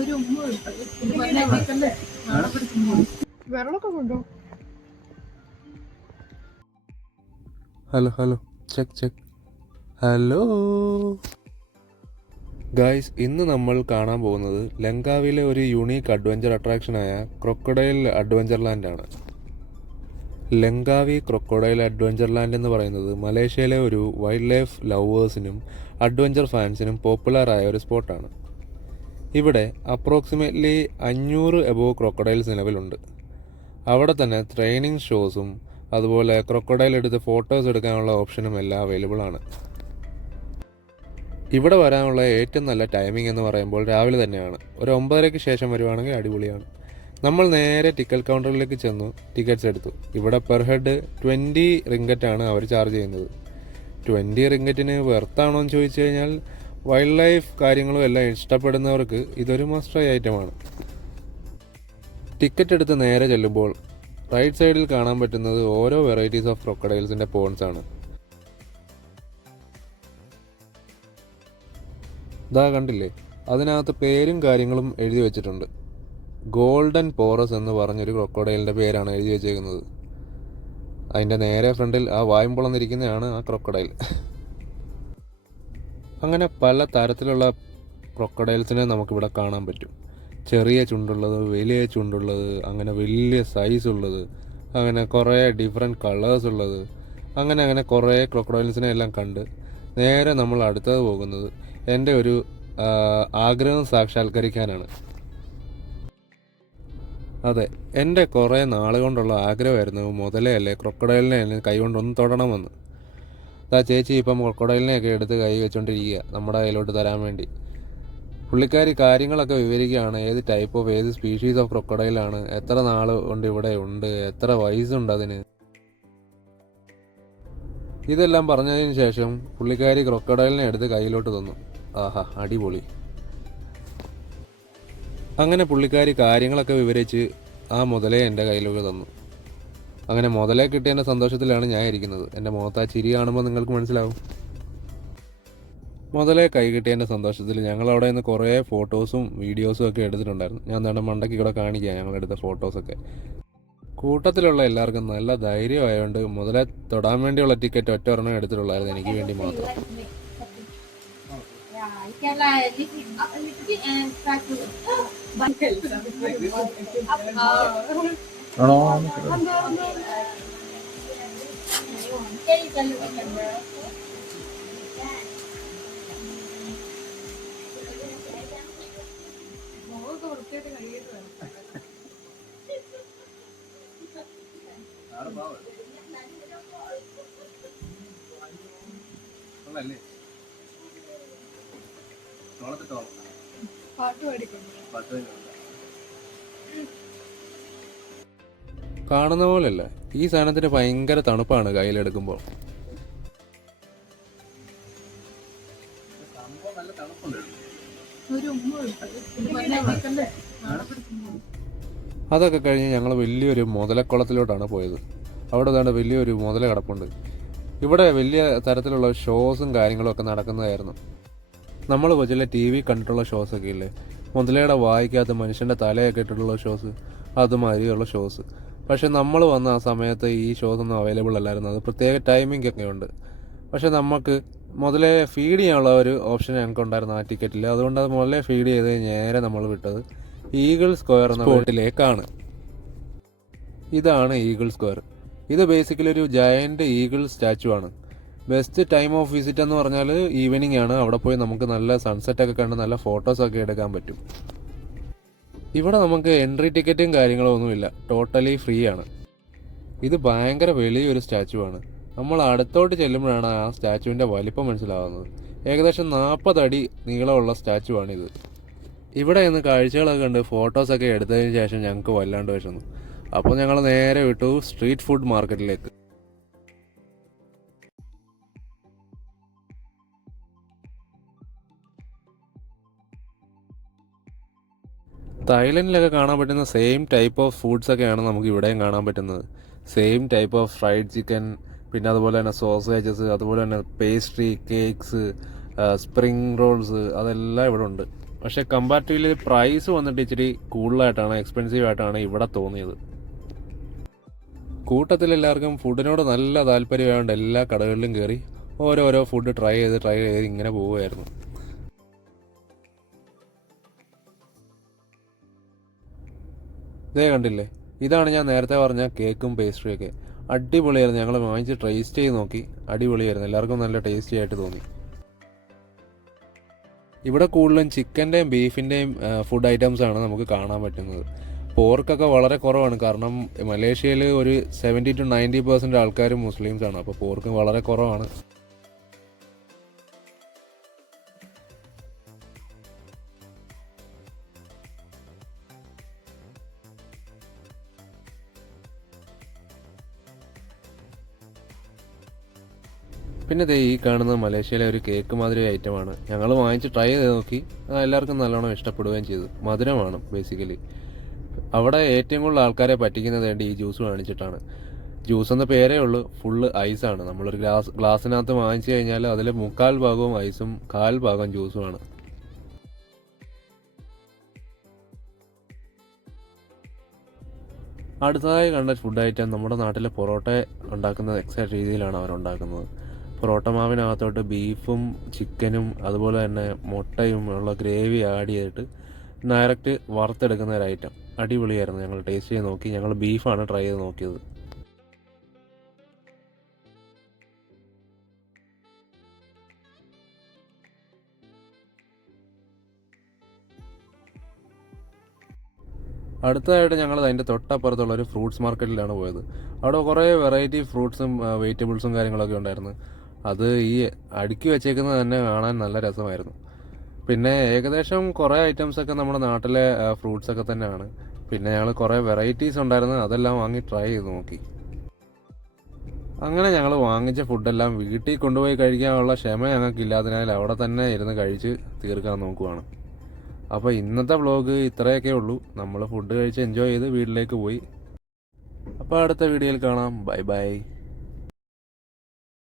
ഒരു ഉമ്മ വെള്ളമൊക്കെ കൊണ്ടോ. Hello hello check check. Hello guys, ഇന്ന് നമ്മൾ കാണാൻ പോകുന്നത് ലങ്കാവിലെ ഒരു യുണീക്ക് അഡ്വഞ്ചർ അട്രാക്ഷനായ ക്രൊക്കഡൈൽ അഡ്വഞ്ചർ ലാൻഡാണ്. ലങ്കാവി ക്രൊക്കഡൈൽ അഡ്വഞ്ചർ ലാൻഡ് എന്ന് പറയുന്നത് മലേഷ്യയിലെ ഒരു വൈൽഡ് ലൈഫ് ലവേഴ്സിനും അഡ്വഞ്ചർ ഫാൻസിനും പോപ്പുലറായ ഒരു സ്പോട്ടാണ്. ഇവിടെ അപ്രോക്സിമേറ്റ്ലി 500 എബോവ് ക്രൊക്കഡൈൽസ് നിലവിലുണ്ട്. അവിടെ തന്നെ ട്രെയിനിങ് ഷോസും അതുപോലെ ക്രൊക്കഡൈൽ എടുത്ത് ഫോട്ടോസ് എടുക്കാനുള്ള ഓപ്ഷനും എല്ലാം അവൈലബിൾ ആണ്. ഇവിടെ വരാനുള്ള ഏറ്റവും നല്ല ടൈമിംഗ് എന്ന് പറയുമ്പോൾ രാവിലെ തന്നെയാണ്. ഒരു 9:30-ക്ക് ശേഷം വരുവാണെങ്കിൽ അടിപൊളിയാണ്. നമ്മൾ നേരെ ടിക്കറ്റ് കൗണ്ടറിലേക്ക് ചെന്നു ടിക്കറ്റ്സ് എടുത്തു. ഇവിടെ പെർ ഹെഡ് 20 റിങ്കറ്റാണ് അവർ ചാർജ് ചെയ്യുന്നത്. 20 റിങ്കറ്റിന് വെർത്താണോ എന്ന് ചോദിച്ചു കഴിഞ്ഞാൽ വൈൽഡ് ലൈഫ് കാര്യങ്ങളും എല്ലാം ഇഷ്ടപ്പെടുന്നവർക്ക് ഇതൊരു മസ്റ്റ് ട്രൈ ഐറ്റമാണ്. ടിക്കറ്റ് എടുത്ത് നേരെ ചെല്ലുമ്പോൾ റൈറ്റ് സൈഡിൽ കാണാൻ പറ്റുന്നത് ഓരോ വെറൈറ്റീസ് ഓഫ് ക്രൊക്കഡൈൽസിൻ്റെ പോൺസ് ആണ്. ഇതാ കണ്ടില്ലേ, അതിനകത്ത് പേരും കാര്യങ്ങളും എഴുതി വെച്ചിട്ടുണ്ട്. ഗോൾഡൻ പോറസ് എന്ന് പറഞ്ഞൊരു ക്രൊക്കഡൈലിൻ്റെ പേരാണ് എഴുതി വെച്ചേക്കുന്നത്. അതിൻ്റെ നേരെ ഫ്രണ്ടിൽ ആ വായുമ്പുളന്നിരിക്കുന്നതാണ് ആ ക്രൊക്കഡൈൽ. അങ്ങനെ പല തരത്തിലുള്ള ക്രൊക്കഡൈൽസിനെ നമുക്കിവിടെ കാണാൻ പറ്റും. ചെറിയ ചുണ്ടുള്ളത്, വലിയ ചുണ്ടുള്ളത്, അങ്ങനെ വലിയ സൈസ് ഉള്ളത്, അങ്ങനെ കുറേ ഡിഫറെൻറ്റ് കളേഴ്സ് ഉള്ളത്, അങ്ങനെ കുറേ ക്രൊക്കഡൈൽസിനെ എല്ലാം കണ്ട് നേരെ നമ്മൾ അടുത്തത് പോകുന്നത് എൻ്റെ ഒരു ആഗ്രഹം സാക്ഷാത്കരിക്കാനാണ്. അതെ, എൻ്റെ കുറേ നാൾ കൊണ്ടുള്ള ആഗ്രഹമായിരുന്നു മുതലയല്ലേ ക്രൊക്കഡൈലിനെ കൈ കൊണ്ടൊന്ന് തൊടണമെന്ന്. ആ ചേച്ചി ഇപ്പം ക്രൊക്കഡൈലിനെയൊക്കെ എടുത്ത് കൈ വെച്ചുകൊണ്ടിരിക്കുക നമ്മുടെ കയ്യിലോട്ട് തരാൻ വേണ്ടി. പുള്ളിക്കാരി കാര്യങ്ങളൊക്കെ വിവരിക്കുകയാണ്. ഏത് ടൈപ്പ് ഓഫ് ഏത് സ്പീഷീസ് ഓഫ് ക്രൊക്കഡൈലാണ്, എത്ര നാൾ കൊണ്ട് ഇവിടെ ഉണ്ട്, എത്ര വയസ്സുണ്ട് അതിന്. ഇതെല്ലാം പറഞ്ഞതിന് ശേഷം പുള്ളിക്കാരി ക്രൊക്കഡൈലിനെ എടുത്ത് കയ്യിലോട്ട് തന്നു. ആഹാ, അടിപൊളി. അങ്ങനെ പുള്ളിക്കാരി കാര്യങ്ങളൊക്കെ വിവരിച്ച് ആ മുതലേ എൻ്റെ കയ്യിലൊക്കെ തന്നു. അങ്ങനെ മുതലേ കിട്ടിയതിൻ്റെ സന്തോഷത്തിലാണ് ഞാൻ ഇരിക്കുന്നത്. എൻ്റെ മുഖത്ത് ആ ചിരി കാണുമ്പോൾ നിങ്ങൾക്ക് മനസ്സിലാവും. മുതലേ കൈ കിട്ടിയതിൻ്റെ സന്തോഷത്തിൽ ഞങ്ങൾ അവിടെ നിന്ന് കുറേ ഫോട്ടോസും വീഡിയോസും ഒക്കെ എടുത്തിട്ടുണ്ടായിരുന്നു. ഞാൻ എന്താണ് മണ്ടയ്ക്ക് ഇവിടെ കാണിക്കുക ഞങ്ങളെടുത്ത ഫോട്ടോസൊക്കെ. കൂട്ടത്തിലുള്ള എല്ലാവർക്കും നല്ല ധൈര്യമായതുകൊണ്ട് മുതലേ തൊടാൻ വേണ്ടിയുള്ള ടിക്കറ്റ് ഒറ്റ ഒരെണ്ണം എടുത്തിട്ടുള്ളായിരുന്നു, എനിക്ക് വേണ്ടി മാത്രം. കാണുന്ന പോലല്ല, ഈ സാധനത്തിന് ഭയങ്കര തണുപ്പാണ് കയ്യിലെടുക്കുമ്പോൾ. അതൊക്കെ കഴിഞ്ഞ് ഞങ്ങൾ വലിയൊരു മുതലക്കുളത്തിലോട്ടാണ് പോയത്. അവിടെ തന്നെ വലിയൊരു മുതല കിടപ്പുണ്ട്. ഇവിടെ വലിയ തരത്തിലുള്ള ഷോസും കാര്യങ്ങളും ഒക്കെ നടക്കുന്നതായിരുന്നു. നമ്മൾ ചില TV കണ്ടിട്ടുള്ള ഷോസൊക്കെ ഇല്ലേ, മുതലയുടെ വായിക്കകത്ത് മനുഷ്യൻ്റെ തലയൊക്കെ ഇട്ടിട്ടുള്ള ഷോസ്, അതുമാതിരിയുള്ള ഷോസ്. പക്ഷെ നമ്മൾ വന്ന ആ സമയത്ത് ഈ ഷോസ് ഒന്നും അവൈലബിൾ അല്ലായിരുന്നു. അത് പ്രത്യേക ടൈമിംഗ് ഒക്കെ ഉണ്ട്. പക്ഷെ നമുക്ക് മുതലേ ഫീഡ് ചെയ്യാനുള്ള ഒരു ഓപ്ഷൻ ഞങ്ങൾക്ക് ഉണ്ടായിരുന്നു ആ ടിക്കറ്റിൽ. അതുകൊണ്ട് അത് മുതലേ ഫീഡ് ചെയ്ത് നേരെ നമ്മൾ വിട്ടത് ഈഗിൾ സ്ക്വയർ എന്ന സ്പോട്ടിലേക്കാണ്. ഇതാണ് ഈഗിൾ സ്ക്വയർ. ഇത് ബേസിക്കലി ഒരു ജയന്റ് ഈഗിൾ സ്റ്റാച്ചു ആണ്. ബെസ്റ്റ് ടൈം ഓഫ് വിസിറ്റ് എന്ന് പറഞ്ഞാൽ ഈവനിങ് ആണ്. അവിടെ പോയി നമുക്ക് നല്ല സൺസെറ്റ് ഒക്കെ കണ്ട് നല്ല ഫോട്ടോസൊക്കെ എടുക്കാൻ പറ്റും. ഇവിടെ നമുക്ക് എൻട്രി ടിക്കറ്റും കാര്യങ്ങളോ ഒന്നുമില്ല, ടോട്ടലി ഫ്രീ ആണ്. ഇത് ഭയങ്കര വലിയൊരു സ്റ്റാച്ചു ആണ്. നമ്മൾ അടുത്തോട്ട് ചെല്ലുമ്പോഴാണ് ആ സ്റ്റാച്ചുവിൻ്റെ വലിപ്പം മനസ്സിലാവുന്നത്. ഏകദേശം 40 അടി നീളമുള്ള സ്റ്റാച്ചു ആണിത്. ഇവിടെ നിന്ന് കാഴ്ചകളൊക്കെ കണ്ട് ഫോട്ടോസൊക്കെ എടുത്തതിന് ശേഷം ഞങ്ങൾക്ക് വല്ലാണ്ട് വിശന്നു. അപ്പോൾ ഞങ്ങൾ നേരെ വിട്ടു സ്ട്രീറ്റ് ഫുഡ് മാർക്കറ്റിലേക്ക്. തായ്ലൻഡിലൊക്കെ കാണാൻ പറ്റുന്ന സെയിം ടൈപ്പ് ഓഫ് ഫുഡ്സൊക്കെയാണ് നമുക്ക് ഇവിടെയും കാണാൻ പറ്റുന്നത്. Same type of fried chicken, പിന്നെ അതുപോലെ തന്നെ സോസേജസ്, അതുപോലെ തന്നെ പേസ്ട്രി, കേക്ക്സ്, സ്പ്രിങ് റോൾസ് അതെല്ലാം ഇവിടെ ഉണ്ട്. പക്ഷേ കമ്പാരിറ്റീവ്ലി പ്രൈസ് വന്നിട്ട് ഇച്ചിരി കൂടുതലായിട്ടാണ്, എക്സ്പെൻസീവ് ആയിട്ടാണ് ഇവിടെ തോന്നിയത്. കൂട്ടത്തിൽ എല്ലാവർക്കും ഫുഡിനോട് നല്ല താല്പര്യമായതുകൊണ്ട് എല്ലാ കടകളിലും കയറി ഓരോരോ ഫുഡ് ട്രൈ ചെയ്ത് ഇങ്ങനെ പോവുമായിരുന്നു. ഇതേ കണ്ടില്ലേ, ഇതാണ് ഞാൻ നേരത്തെ പറഞ്ഞ കേക്കും പേസ്ട്രിയൊക്കെ. അടിപൊളിയായിരുന്നു. ഞങ്ങൾ വാങ്ങിച്ച് ടേസ്റ്റ് ചെയ്ത് നോക്കി, അടിപൊളിയായിരുന്നു. എല്ലാവർക്കും നല്ല ടേസ്റ്റി ആയിട്ട് തോന്നി. ഇവിടെ കൂടുതലും ചിക്കൻ്റെയും ബീഫിൻ്റെയും ഫുഡ് ഐറ്റംസാണ് നമുക്ക് കാണാൻ പറ്റുന്നത്. പോർക്കൊക്കെ വളരെ കുറവാണ്, കാരണം മലേഷ്യയിൽ ഒരു 70 to 90% ആൾക്കാരും മുസ്ലിംസാണ്. അപ്പോൾ പോർക്ക് വളരെ കുറവാണ്. പിന്നെ ദേ ഈ കാണുന്നത് മലേഷ്യയിലെ ഒരു കേക്ക് മാതിരി ഐറ്റമാണ്. ഞങ്ങൾ വാങ്ങിച്ച് ട്രൈ ചെയ്ത് നോക്കി, എല്ലാവർക്കും നല്ലോണം ഇഷ്ടപ്പെടുകയും ചെയ്തു. മധുരമാണ് ബേസിക്കലി. അവിടെ ഏറ്റവും കൂടുതൽ ആൾക്കാരെ പറ്റിക്കുന്നത് വേണ്ടി ഈ ജ്യൂസ് കാണിച്ചിട്ടാണ്. ജ്യൂസ് എന്ന പേരേ ഉള്ളൂ, ഫുള്ള് ഐസാണ്. നമ്മളൊരു ഗ്ലാസ്സിനകത്ത് വാങ്ങിച്ചു കഴിഞ്ഞാൽ അതിൽ 3/4 ഭാഗവും ഐസും 1/4 ഭാഗം ജ്യൂസുമാണ്. അടുത്തതായി കണ്ട ഫുഡ് ഐറ്റം നമ്മുടെ നാട്ടിലെ പൊറോട്ട ഉണ്ടാക്കുന്ന എക്സാക്ട് രീതിയിലാണ് അവരുണ്ടാക്കുന്നത്. പൊറോട്ട മാവിനകത്തോട്ട് ബീഫും ചിക്കനും അതുപോലെ തന്നെ മുട്ടയും ഉള്ള ഗ്രേവി ആഡ് ചെയ്തിട്ട് ഡയറക്റ്റ് വറുത്തെടുക്കുന്ന ഒരു ഐറ്റം. അടിപൊളിയായിരുന്നു. ഞങ്ങൾ ടേസ്റ്റ് ചെയ്ത് നോക്കി. ഞങ്ങൾ ബീഫാണ് ട്രൈ ചെയ്ത് നോക്കിയത്. അടുത്തതായിട്ട് ഞങ്ങൾ അതിൻ്റെ തൊട്ടപ്പുറത്തുള്ള ഒരു ഫ്രൂട്ട്സ് മാർക്കറ്റിലാണ് പോയത്. അവിടെ കുറേ വെറൈറ്റി ഫ്രൂട്ട്സും വെജിറ്റബിൾസും കാര്യങ്ങളൊക്കെ ഉണ്ടായിരുന്നു. അത് ഈ അടുക്കി വെച്ചേക്കുന്നത് തന്നെ കാണാൻ നല്ല രസമായിരുന്നു. പിന്നെ ഏകദേശം കുറേ ഐറ്റംസൊക്കെ നമ്മുടെ നാട്ടിലെ ഫ്രൂട്ട്സൊക്കെ തന്നെയാണ്. പിന്നെ ഞങ്ങൾ കുറേ വെറൈറ്റീസ് ഉണ്ടായിരുന്നു, അതെല്ലാം വാങ്ങി ട്രൈ ചെയ്ത് നോക്കി. അങ്ങനെ ഞങ്ങൾ വാങ്ങിച്ച ഫുഡെല്ലാം വീട്ടിൽ കൊണ്ടുപോയി കഴിക്കാനുള്ള ക്ഷമ ഞങ്ങൾക്കില്ലാത്തതിനാൽ അവിടെ തന്നെ ഇരുന്ന് കഴിച്ച് തീർക്കാൻ നോക്കുവാണ്. അപ്പോൾ ഇന്നത്തെ വ്ളോഗ് ഇത്രയൊക്കെ ഉള്ളൂ. നമ്മൾ ഫുഡ് കഴിച്ച് എൻജോയ് ചെയ്ത് വീട്ടിലേക്ക് പോയി. അപ്പോൾ അടുത്ത വീഡിയോയിൽ കാണാം. Bye bye.